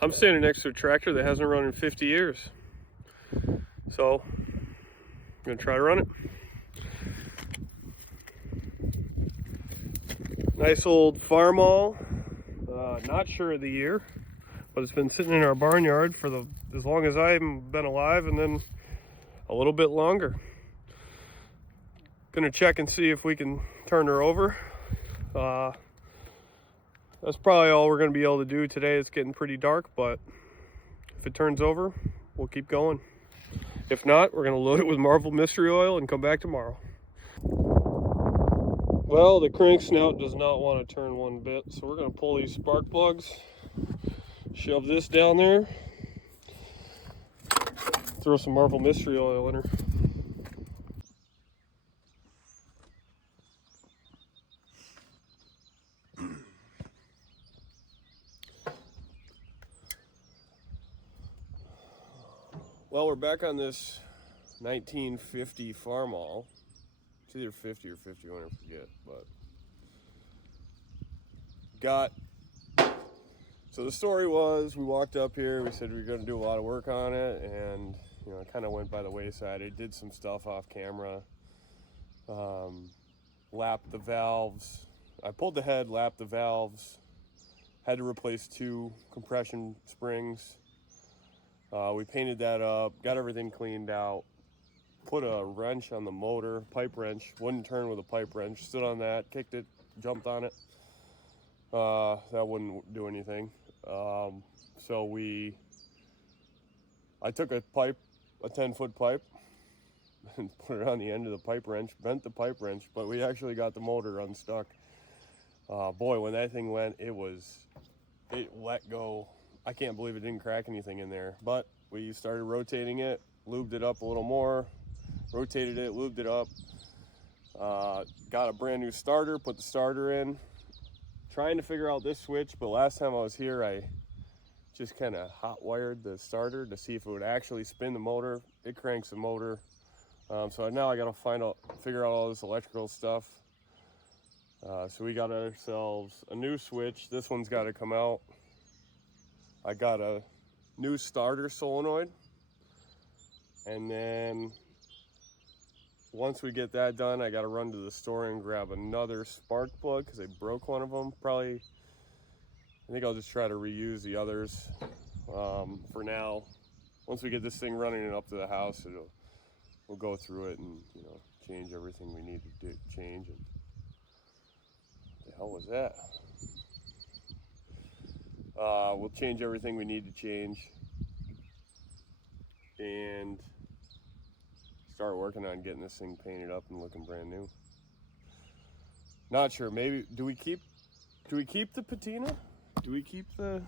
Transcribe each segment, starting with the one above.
I'm standing next to a tractor that hasn't run in 50 years. So I'm gonna try to run it. Nice old Farmall, not sure of the year, but it's been sitting in our barnyard for as long as I've been alive, and then a little bit longer. Gonna check and see if we can turn her over. That's probably all we're gonna be able to do today. It's getting pretty dark, but if it turns over, we'll keep going. If not, we're gonna load it with Marvel Mystery Oil and come back tomorrow. Well, the crank snout does not want to turn one bit, so we're gonna pull these spark plugs, shove this down there, throw some Marvel Mystery Oil in her. Well, we're back on this 1950 Farmall. It's either 50 or 51, I forget, but so the story was, we walked up here, we said we were going to do a lot of work on it, and you know, it kind of went by the wayside. I did some stuff off camera, lapped the valves. I pulled the head, lapped the valves, had to replace 2 compression springs. We painted that up, got everything cleaned out, put a wrench on the motor, pipe wrench, wouldn't turn with a pipe wrench, stood on that, kicked it, jumped on it. That wouldn't do anything. So I took a 10-foot pipe, and put it on the end of the pipe wrench, bent the pipe wrench, but we actually got the motor unstuck. Boy, when that thing went, it let go. I can't believe it didn't crack anything in there, but we started rotating it, lubed it up a little more, rotated it, lubed it up, got a brand new starter, put the starter in, trying to figure out this switch, but last time I was here, I just kind of hot wired the starter to see if it would actually spin the motor. It cranks the motor. So now I got to figure out all this electrical stuff. So we got ourselves a new switch. This one's got to come out. I got a new starter solenoid, and then once we get that done, I got to run to the store and grab another spark plug because they broke one of them. I think I'll just try to reuse the others for now. Once we get this thing running and up to the house, we'll go through it and, you know, change everything we need to change. And what the hell was that? We'll change everything we need to change and start working on getting this thing painted up and looking brand new. Not sure, maybe do we keep the patina? Do we keep the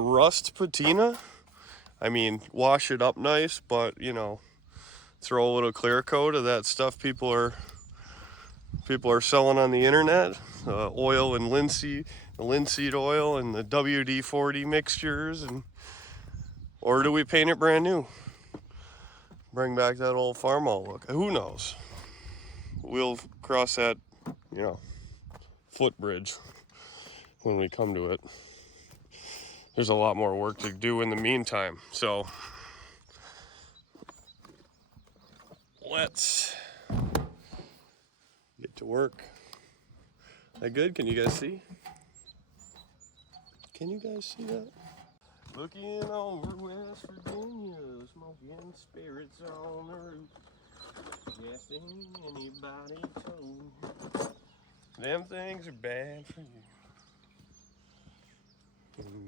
rust patina? I mean, wash it up nice, but you know, throw a little clear coat of that stuff people are selling on the internet, oil and linseed oil and the WD-40 mixtures, or do we paint it brand new? Bring back that old Farmall look. Who knows? We'll cross that, you know, footbridge when we come to it. There's a lot more work to do in the meantime, so let's get to work. That good? Can you guys see? Can you guys see that? Looking over West Virginia, smoking spirits on the roof. Yes, ain't anybody told. Them things are bad for you.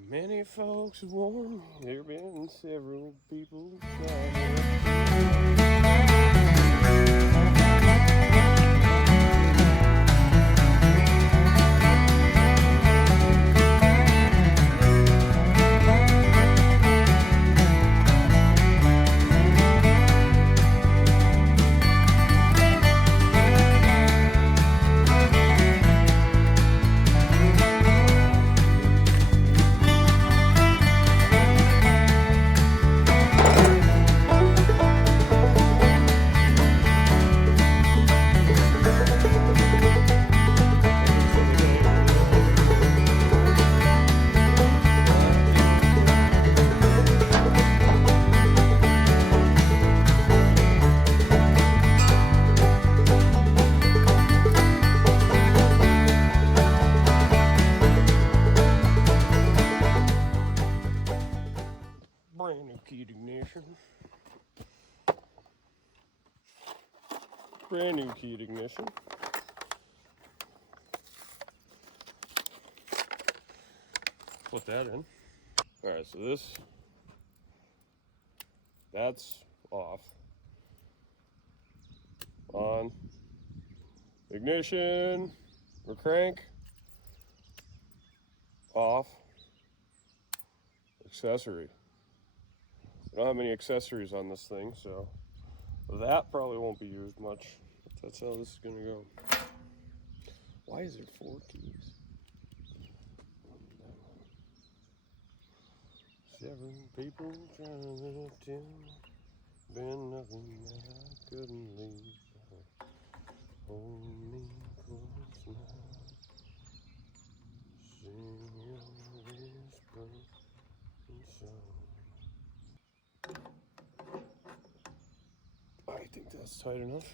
Many folks have warned me, there been several people trying. keyed ignition. Brand new keyed ignition. Put that in. All right, so that's off. On. Ignition. Or crank. Off. Accessory. We don't have any accessories on this thing, so that probably won't be used much. But that's how this is gonna go. Why is there 4 keys? 7 people trying to tell been nothing that I couldn't leave behind. Hold me close now. Sing your whisper and song. I think that's tight enough.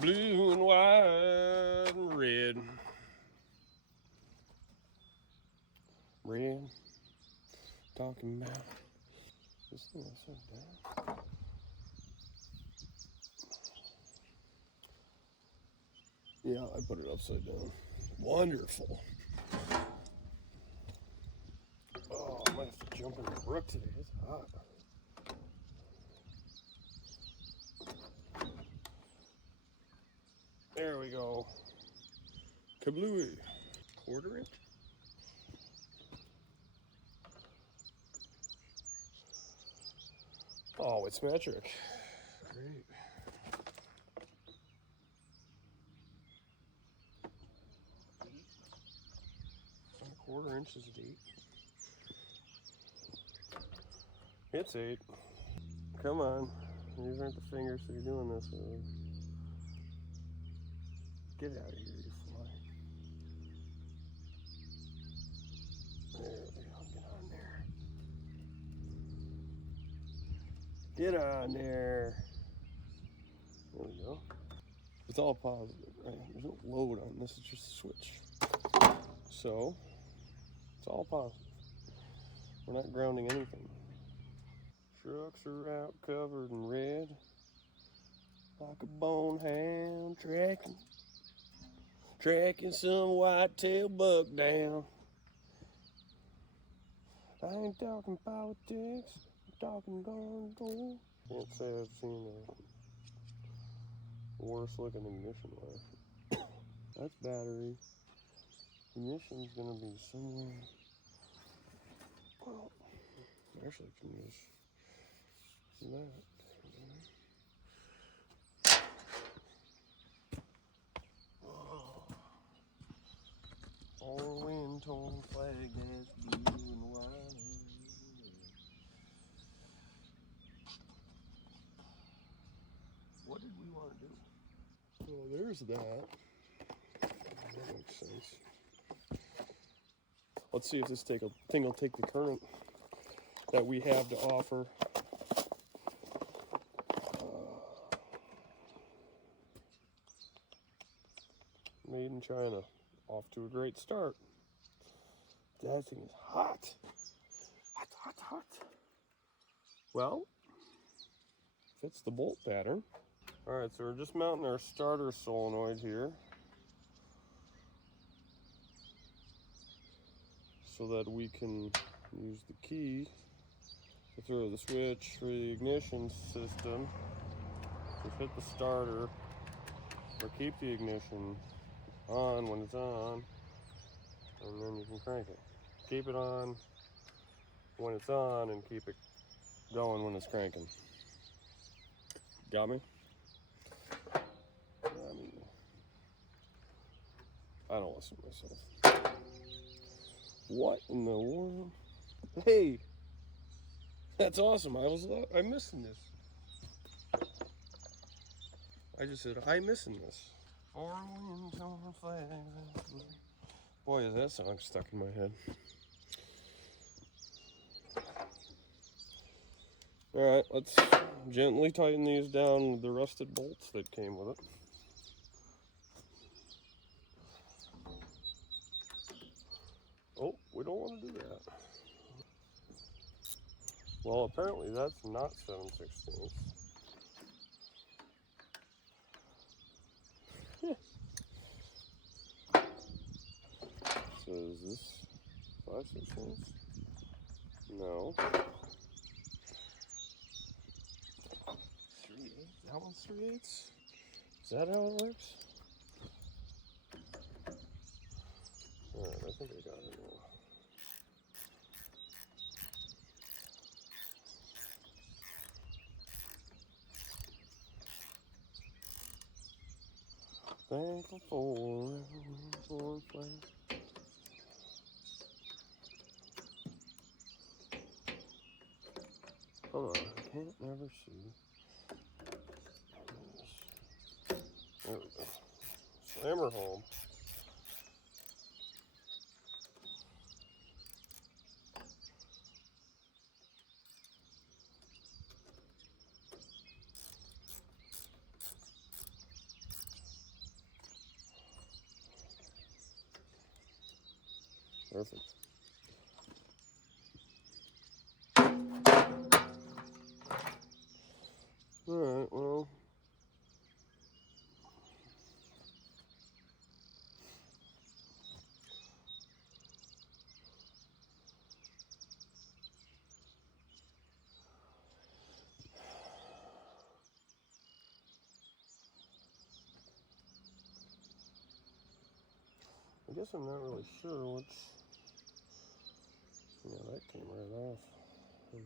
Blue and white and red. Red. Talking about this thing upside down. Yeah, I put it upside down. Wonderful. Oh, I might have to jump in the brook today. It's hot. There we go. Kablooey. 1/4 inch. Oh, it's metric. Great. 1/4 inches is 8. It's 8. Come on. These aren't the fingers that you're doing this with. Get out of here, you fly. There we go. Get on there. Get on there. There we go. It's all positive, right? There's no load on this. It's just a switch. So, it's all positive. We're not grounding anything. Trucks are out covered in red. Like a bone hound tracking some white-tailed buck down. I ain't talking politics, I'm talking gun door. Can't say I've seen a worse looking ignition wire. That's battery. Ignition's gonna be somewhere. Well, actually I can use that. 4 wind-torn flag that's blue and white. What did we want to do? Oh, there's that. That makes sense. Let's see if this thing will take the current that we have to offer. Made in China. Off to a great start. That thing is hot. Hot, hot, hot. Well, fits the bolt pattern. All right, so we're just mounting our starter solenoid here so that we can use the key to throw the switch for the ignition system to hit the starter or keep the ignition on when it's on, and then you can crank it. Keep it on when it's on and keep it going when it's cranking. Got me? I don't listen to myself. What in the world? Hey, that's awesome. I'm missing this. I just said, I'm missing this. Boy, is that song stuck in my head. All right, let's gently tighten these down with the rusted bolts that came with it. Oh, we don't want to do that. Well, apparently that's not 7/16. So is this 5/16? No. 3/8. That one's 3/8. Is that how it works? Alright, I think I got it now. Thankful for every born flame. Come on, I can't never see. There we go. Slam her home. Perfect. Alright, well. I guess I'm not really sure which. Yeah, that came right off. We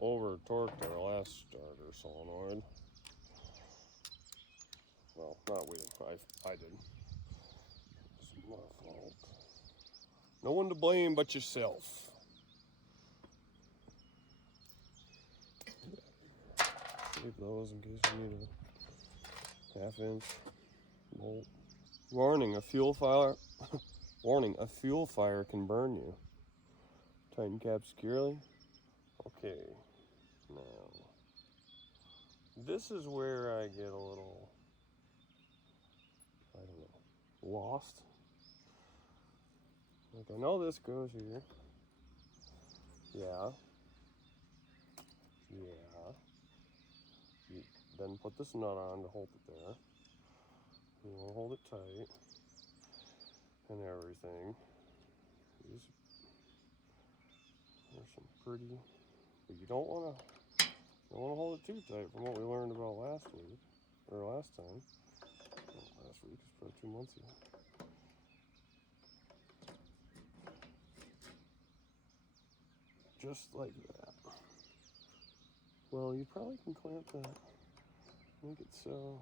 over torqued our last starter solenoid. Well, not we. I did. It's my fault. No one to blame but yourself. Save those in case we need a 1/2-inch bolt. Warning: a fuel fire. Warning: a fuel fire can burn you. Tighten cap securely. Okay. Now, this is where I get a little, I don't know, lost. Like, I know this goes here. Yeah. Yeah. You then put this nut on to hold it there. You want to hold it tight and everything. There's some pretty, but you don't want to hold it too tight from what we learned about last week, or last time. Well, last week is probably 2 months ago. Just like that. Well, you probably can clamp that. Make it so.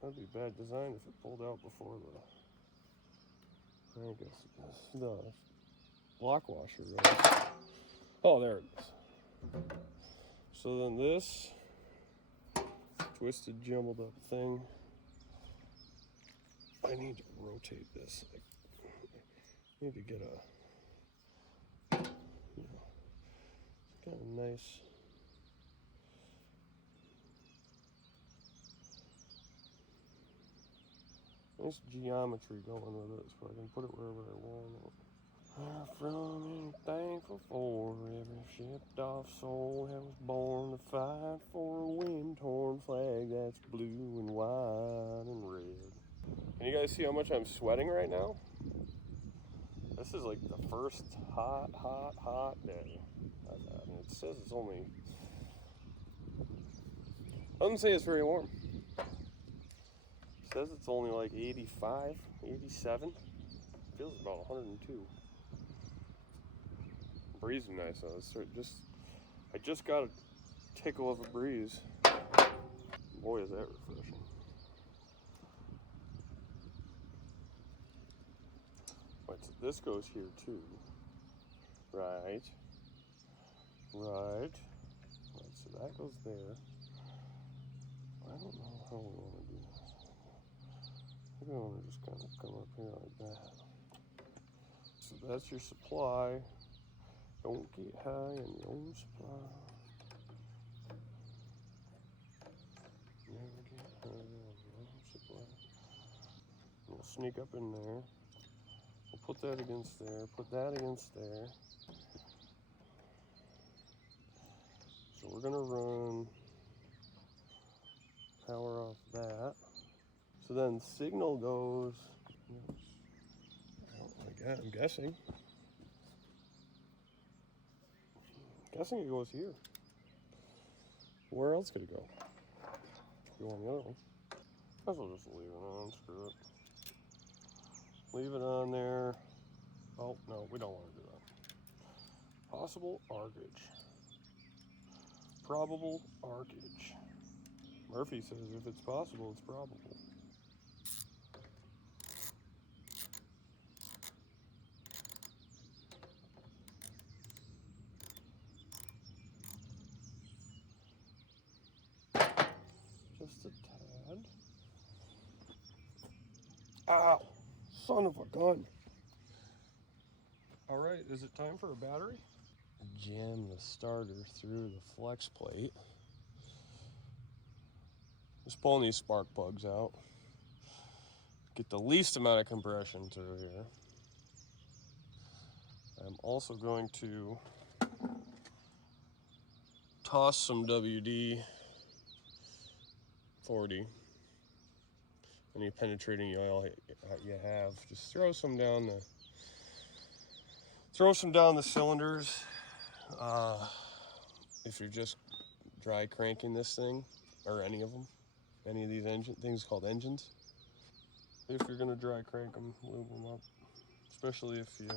That'd be bad design if it pulled out before the, I guess the block washer, right? Oh, there it is. So then this twisted, jumbled up thing, I need to rotate this. I need to get a, you know, kind of nice. Nice geometry going with it, so I can put it wherever I want it. From and thankful for every shipped off soul that was born to fight for a wind-torn flag that's blue and white and red. Can you guys see how much I'm sweating right now? This is like the first hot day I've had, and it says it's only, doesn't say it's very warm. It says it's only like 85, 87. Feels about 102. Breezing nice though. I just got a tickle of a breeze. Boy, is that refreshing. Right, so this goes here too. Right. Right. Right, so that goes there. I don't know how we want to do this. I think I want to just kind of come up here like that. So that's your supply. Don't get high on your own supply. Never get high on your own sneak up in there. We'll put that against there, put that against there. So we're gonna run power off that. So then signal goes, I'm guessing it goes here. Where else could it go? Go on the other one. Might as well just leave it on, screw it. Leave it on there. Oh, no, we don't want to do that. Possible arcage. Probable arcage. Murphy says if it's possible, it's probable. Just a tad. Ow! Son of a gun. All right, is it time for a battery? Jam the starter through the flex plate. Just pulling these spark plugs out. Get the least amount of compression through here. I'm also going to toss some WD-40. Any penetrating oil you have, just throw some down the cylinders. If you're just dry cranking this thing, or any of them, any of these things called engines. If you're gonna dry crank them, lube them up, especially if you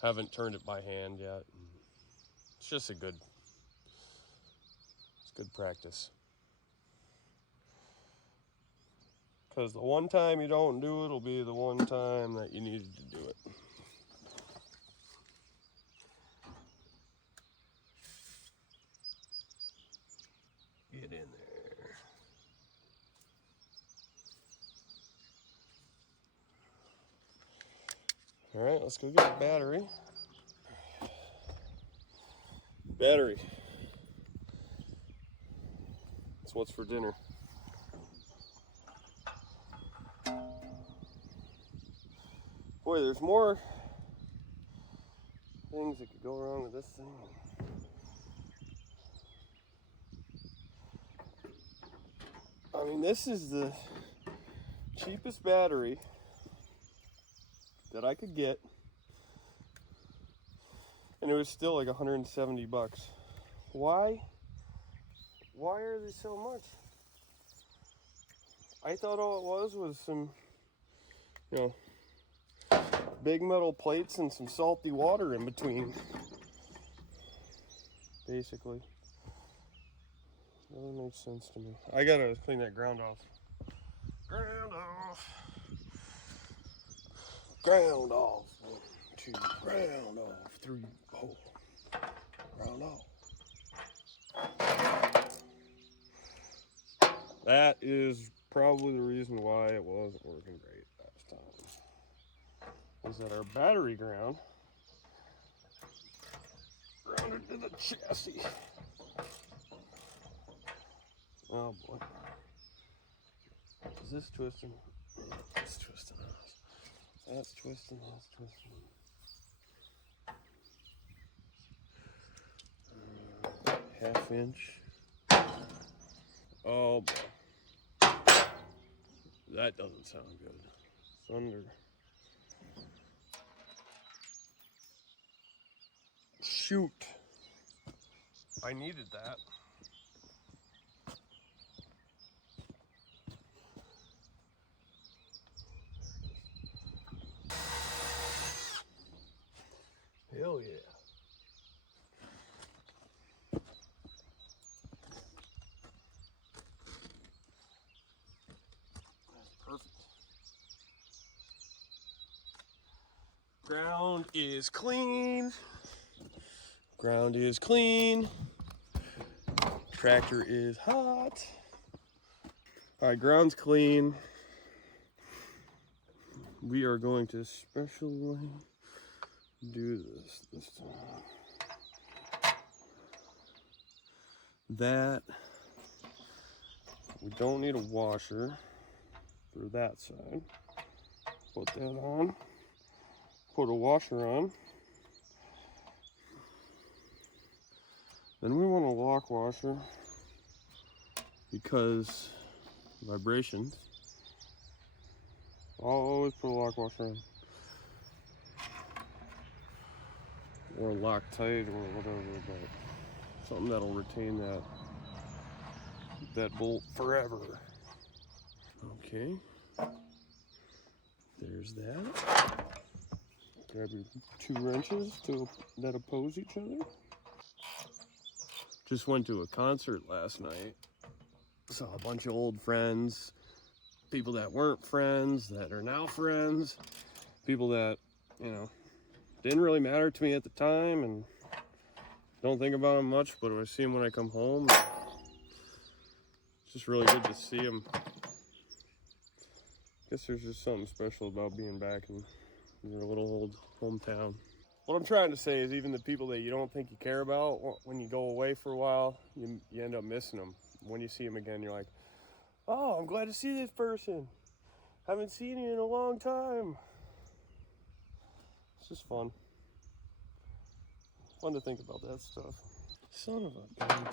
haven't turned it by hand yet. It's just it's good practice. Because the one time you don't do it will be the one time that you needed to do it. Get in there. All right, let's go get the battery. Battery. That's what's for dinner. Boy, there's more things that could go wrong with this thing. I mean, this is the cheapest battery that I could get, and it was still like 170 bucks. Why are they so much? I thought all it was some, big metal plates and some salty water in between, basically. Doesn't make sense to me. I gotta clean that ground off. Ground off. Ground off. 1, 2, ground off. 3, 4. Ground off. That is probably the reason why it wasn't working great last time. Is that our battery grounded to the chassis. Oh boy. Is this twisting? It's twisting. That's twisting. That's twisting. Half inch. Oh boy. That doesn't sound good. Thunder. Shoot. I needed that. Hell yeah. That's perfect. Ground is clean. Ground is clean. Tractor is hot. All right, ground's clean. We are going to specially do this time. That, we don't need a washer for that side. Put that on. Put a washer on. Then we want a lock washer because vibrations. I'll always put a lock washer on. Or Loctite or whatever, but something that'll retain that bolt forever. Okay. There's that. Grab your 2 wrenches that oppose each other. Just went to a concert last night. Saw a bunch of old friends, people that weren't friends, that are now friends, people that, you know, didn't really matter to me at the time and don't think about them much, but I see them when I come home. It's just really good to see them. I guess there's just something special about being back in your little old hometown. What I'm trying to say is even the people that you don't think you care about, when you go away for a while, you end up missing them. When you see them again, you're like, oh, I'm glad to see this person. Haven't seen you in a long time. It's just fun. Fun to think about that stuff. Son of a gun.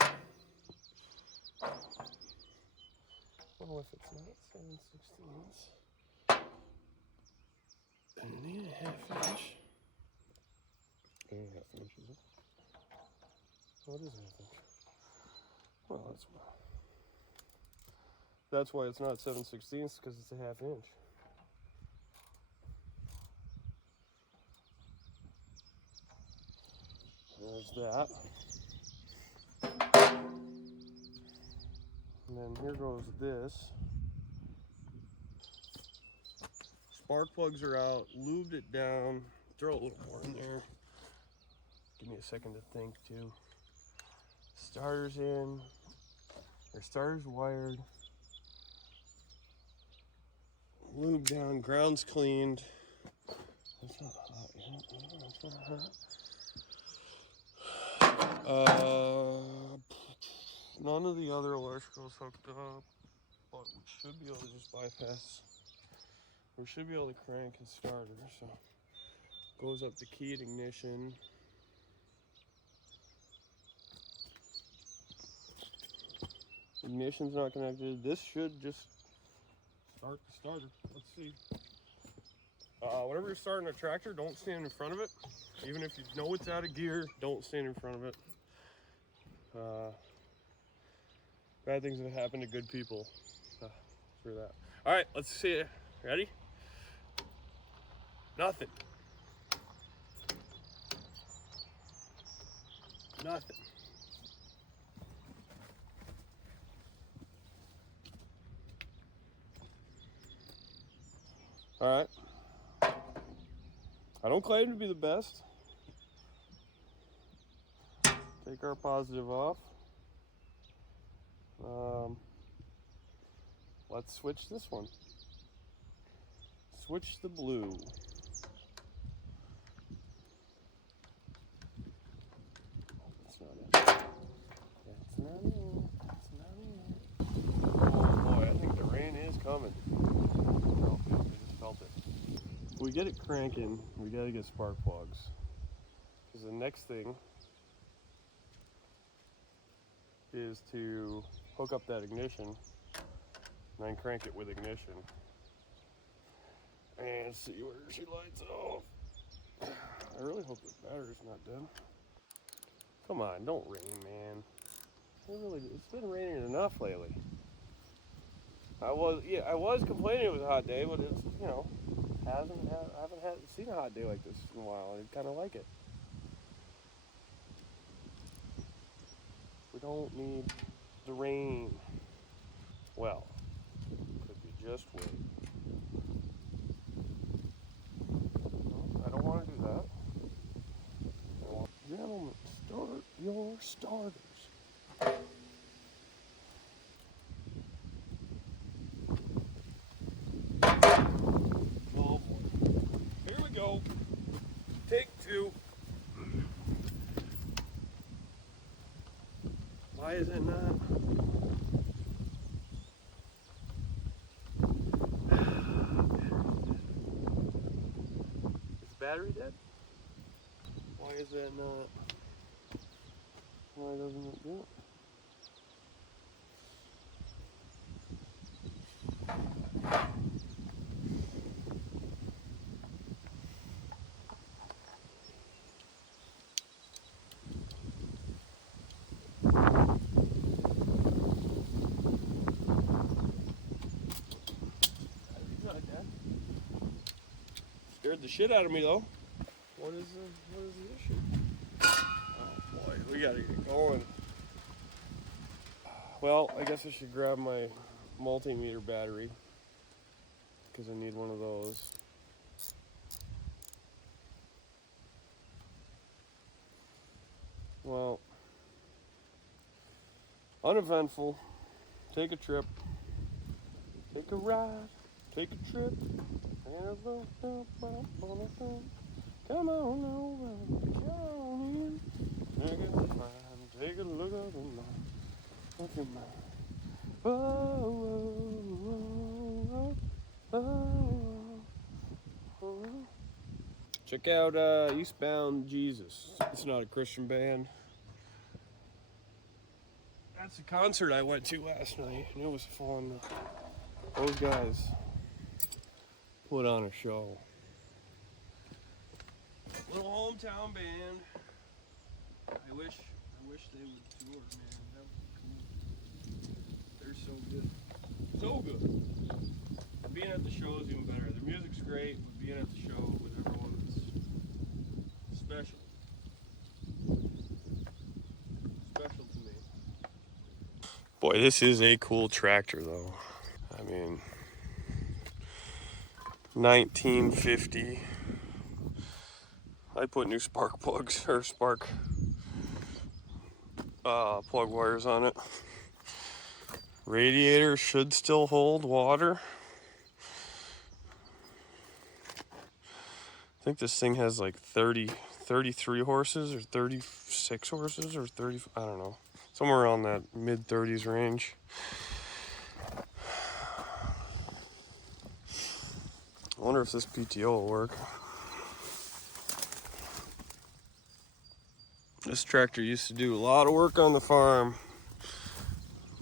Oh, if it's not 7/16. And an 8.5 inch. 8.5 inches. What is 1/2 inch? Well, that's why it's not 7/16, because it's a 1/2 inch. There's that. And then here goes this. Spark plugs are out, lubed it down, throw a little more in there. Give me a second to think too. Starter's in, their starter's wired. Lubed down, ground's cleaned. That's not hot yet. That's not hot. None of the other electricals hooked up, but we should be able to just bypass. We should be able to crank and starter, so goes up the keyed ignition. Ignition's not connected. This should just start the starter. Let's see. Whenever you're starting a tractor, don't stand in front of it. Even if you know it's out of gear, don't stand in front of it. Bad things have happened to good people through that. All right, let's see it. Ready? Nothing. Nothing. All right. I don't claim to be the best. Take our positive off. Let's switch this one. Switch the blue. That's not it. That's not it. That's not it. Oh boy, I think the rain is coming. Oh, I just felt it. If we get it cranking, we gotta get spark plugs. Because the next thing is to hook up that ignition and then crank it with ignition and see where she lights off. I really hope the battery's not dead. Come on, don't rain, man. It's been raining enough lately. I was complaining it was a hot day, but it's, you know, I haven't seen a hot day like this in a while. I kind of like it. We don't need the rain. Well, could be just wait. No, I don't want to do that. Gentlemen, start your starters. Oh boy. Here we go. Take 2. Why is it not? battery dead? Why is that not? Why doesn't it do it? Battery's not dead. Scared the shit out of me though. What is the issue? Oh boy, we gotta get going. Well, I guess I should grab my multimeter battery because I need one of those. Well, uneventful. Take a trip. Take a ride. Take a trip. Come on over. Come on in. Take a mind. Take a look at the mind. Look at mine. Check out Eastbound Jesus. It's not a Christian band. That's a concert I went to last night, and it was fun. Those guys put on a show. Little hometown band. I wish they would tour, man. That would be cool. They're so good. So good. Being at the show is even better. The music's great, but being at the show with everyone is special. Special to me. Boy, this is a cool tractor though. I mean, 1950. I put new spark plugs or spark plug wires on it. Radiator should still hold water. I think this thing has like 33 horses or 36 horses or 30, I don't know. Somewhere around that mid 30s range. I wonder if this PTO will work. This tractor used to do a lot of work on the farm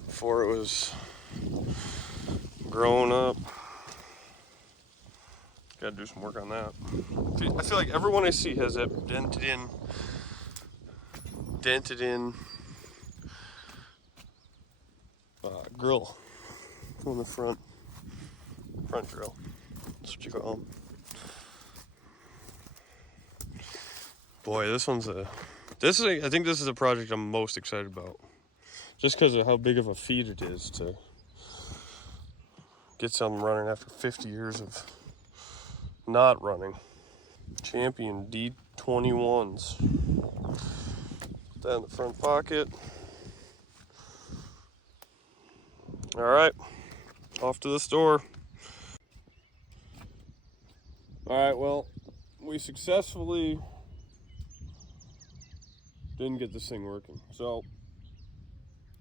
before it was grown up. Gotta do some work on that. I feel like everyone I see has that dented in grill on the front grill. That's what you call them. Boy, I think this is a project I'm most excited about. Just because of how big of a feat it is to get something running after 50 years of not running. Champion D21s. Put that in the front pocket. All right, off to the store. All right, well, we successfully didn't get this thing working. So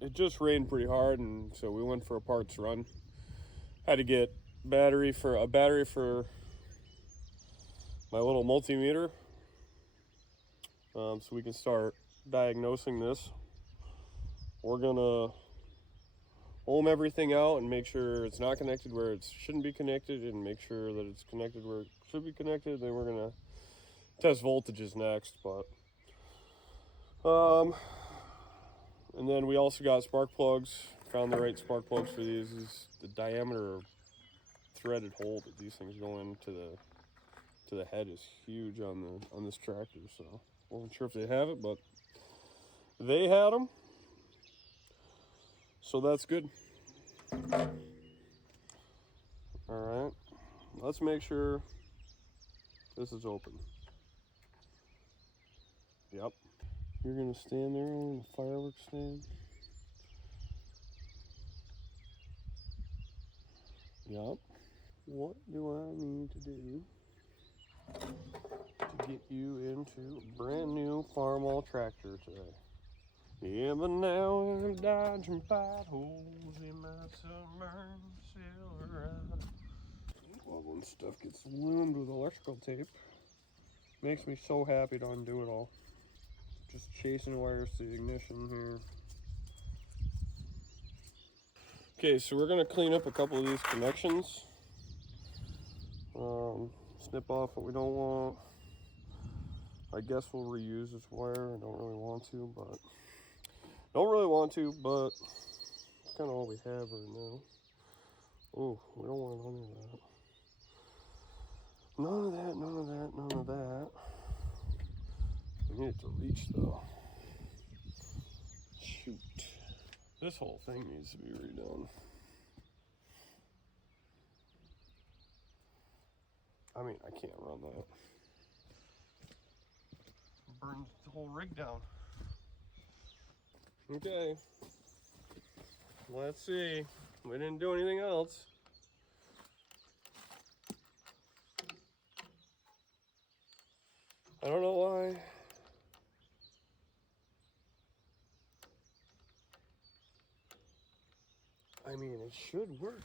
it just rained pretty hard, and so we went for a parts run. Had to get a battery for my little multimeter, so we can start diagnosing this. We're gonna ohm everything out and make sure it's not connected where it shouldn't be connected, and make sure that it's connected where it should be connected. Then we're gonna test voltages next, but and then we also got spark plugs. Found the right spark plugs for these. The diameter of threaded hole that these things go into the head is huge on this tractor. So wasn't sure if they have it, but they had them, so that's good. All right, let's make sure this is open. Yep. You're gonna stand there on the fireworks stand. Yep. What do I need to do to get you into a brand new Farmall tractor today? Yeah, but now I'm dodging potholes in my suburban Silverado. Love when stuff gets loomed with electrical tape. Makes me so happy to undo it all. Just chasing wires to the ignition here. Okay, so we're gonna clean up a couple of these connections. Snip off what we don't want. I guess we'll reuse this wire. I don't really want to, but it's kind of all we have right now. Oh, we don't want none of that. None of that, none of that, none of that. We need it to reach though. Shoot. This whole thing needs to be redone. I mean, I can't run that. Burns the whole rig down. Okay. Let's see. We didn't do anything else. I don't know why. I mean, it should work.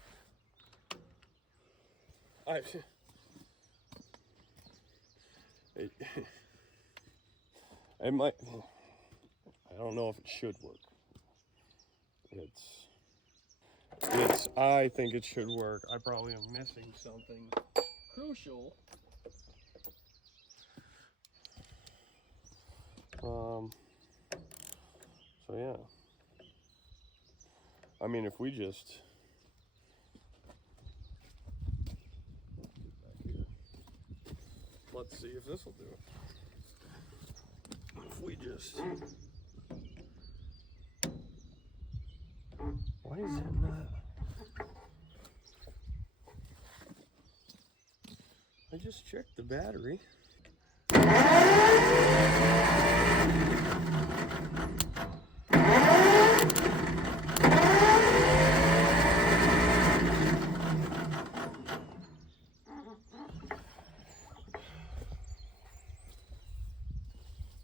It might. I don't know if it should work. I think it should work. I probably am missing something crucial. So yeah. I mean, if we just back here, let's see if this will do it. If we just, why is it not? I just checked the battery.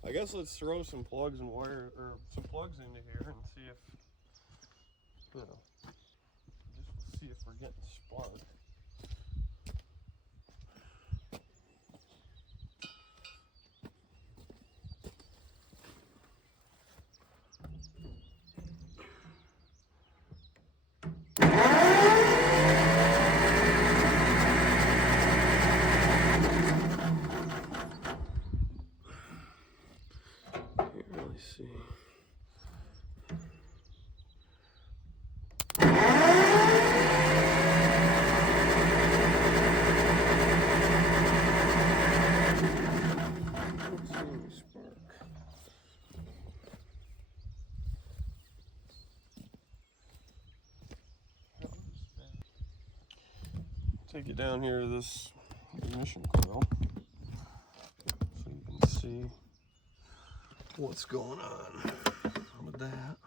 I guess let's throw some plugs and wire, or some plugs into here and see if, you know, just see if we're getting spark. Can't really see. Take it down here to this ignition coil so you can see what's going on with that.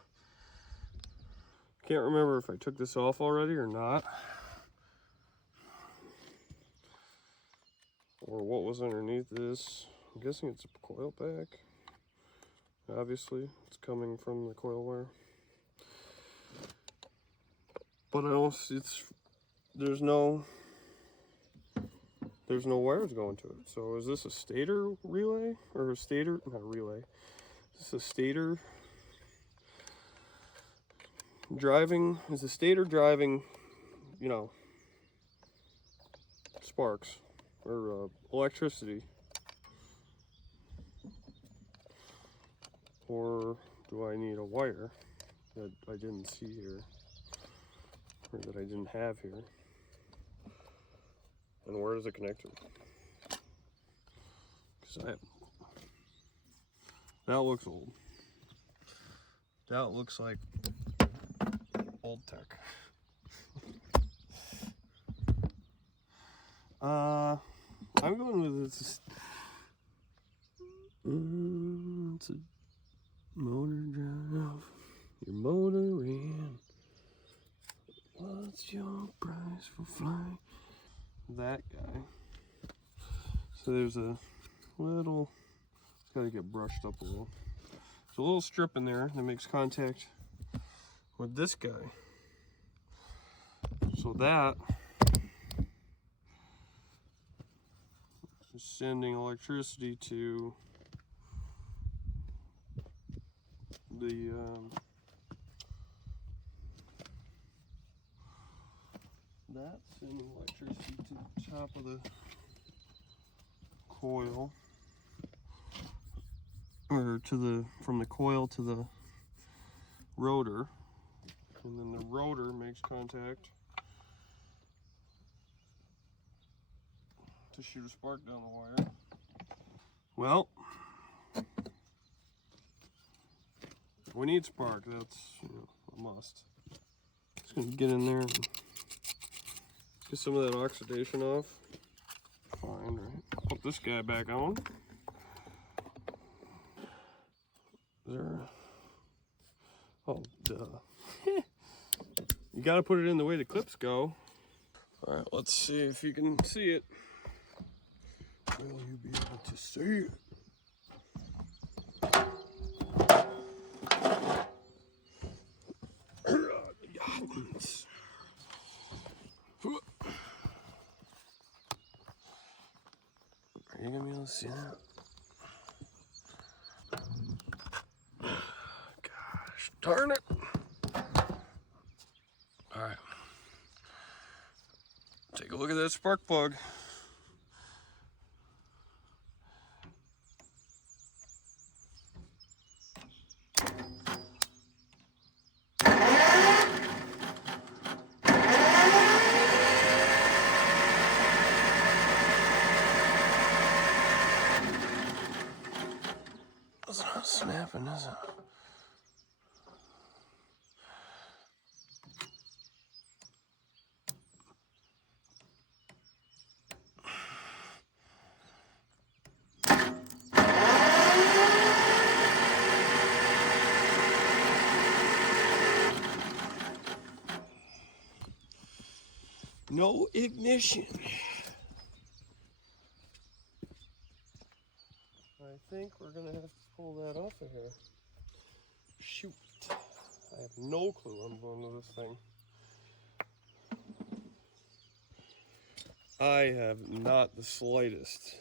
Can't remember if I took this off already or not, or what was underneath this. I'm guessing it's a coil pack. Obviously, it's coming from the coil wire, but I don't see there's no wires going to it. So is this a stator relay, or a stator, not a relay, is this a stator driving, is the stator driving, you know, sparks or electricity, or do I need a wire that I didn't see here, or that I didn't have here? And where does it connect to? Because that looks old. That looks like old tech. I'm going with this. It's a motor drive. Your motor in. What's your price for flying? That guy. So there's a little, it's got to get brushed up a little. There's a little strip in there that makes contact with this guy. So that Just sending electricity to the that's sending electricity to the top of the coil, or to the from the coil to the rotor, and then the rotor makes contact to shoot a spark down the wire. Well, we need spark. That's, you know, a must. Just gonna get in there and get some of that oxidation off. Fine, right? Put this guy back on. There. Oh, duh. You gotta put it in the way the clips go. All right, let's see if you can see it. Will you be able to see it? Are you gonna be able to see that? Gosh darn it. All right. Take a look at that spark plug. It's not snapping, is it? No ignition. I think we're gonna have to pull that off of here. Shoot. I have no clue I'm going to this thing. I have not the slightest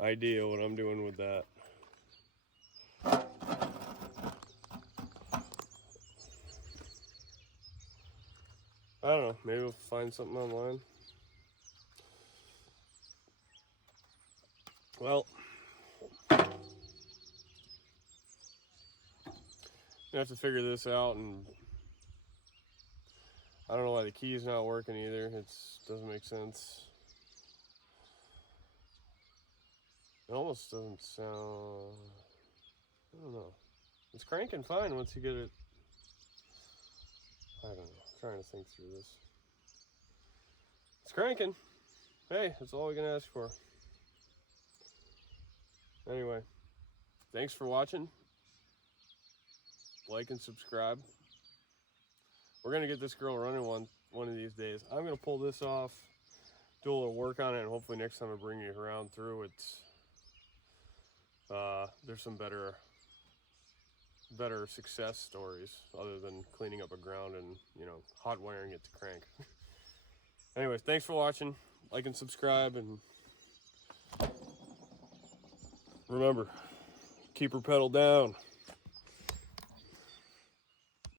idea what I'm doing with that. I don't know, maybe we'll find something online. Well, I have to figure this out, and I don't know why the key's not working either. It doesn't make sense. It almost doesn't sound, I don't know. It's cranking fine once you get it. I don't know, I'm trying to think through this. It's cranking. Hey, that's all we can ask for. Anyway, thanks for watching. Like and subscribe. We're gonna get this girl running one of these days. I'm gonna pull this off, do a little work on it, and hopefully next time I bring you around through, there's some better success stories other than cleaning up a ground and, you know, hot wiring it to crank. Anyways, thanks for watching. Like and subscribe, and remember, keep her pedal down.